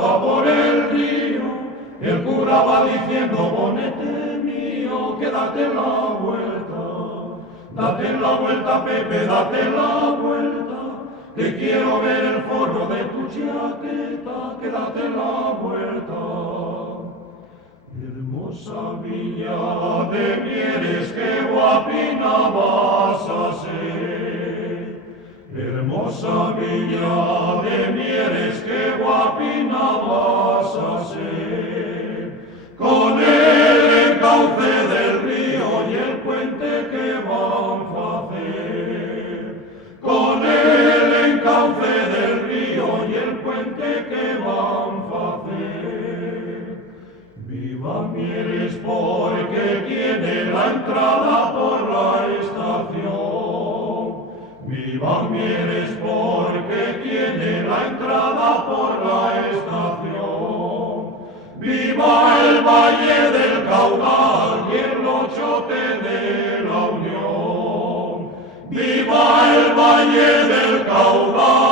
pasaba por el río, el cura va diciendo, bonete mío, que date la vuelta. Date la vuelta, Pepe, date la vuelta, que quiero ver el forro de tu chaqueta, que date la vuelta. Hermosa villa de Mieres, que guapina vas a ser. Hermosa villa de Mieres, que guapina vas a ser. Con el encauce del río y el puente que van a hacer. Con el encauce del río y el puente que van a hacer. Viva Mieres porque tiene la entrada por la estación. Viva Mieres porque tiene la entrada por la estación. Viva el Valle del Caudal y el Lochote de la Unión. Viva el Valle del Caudal.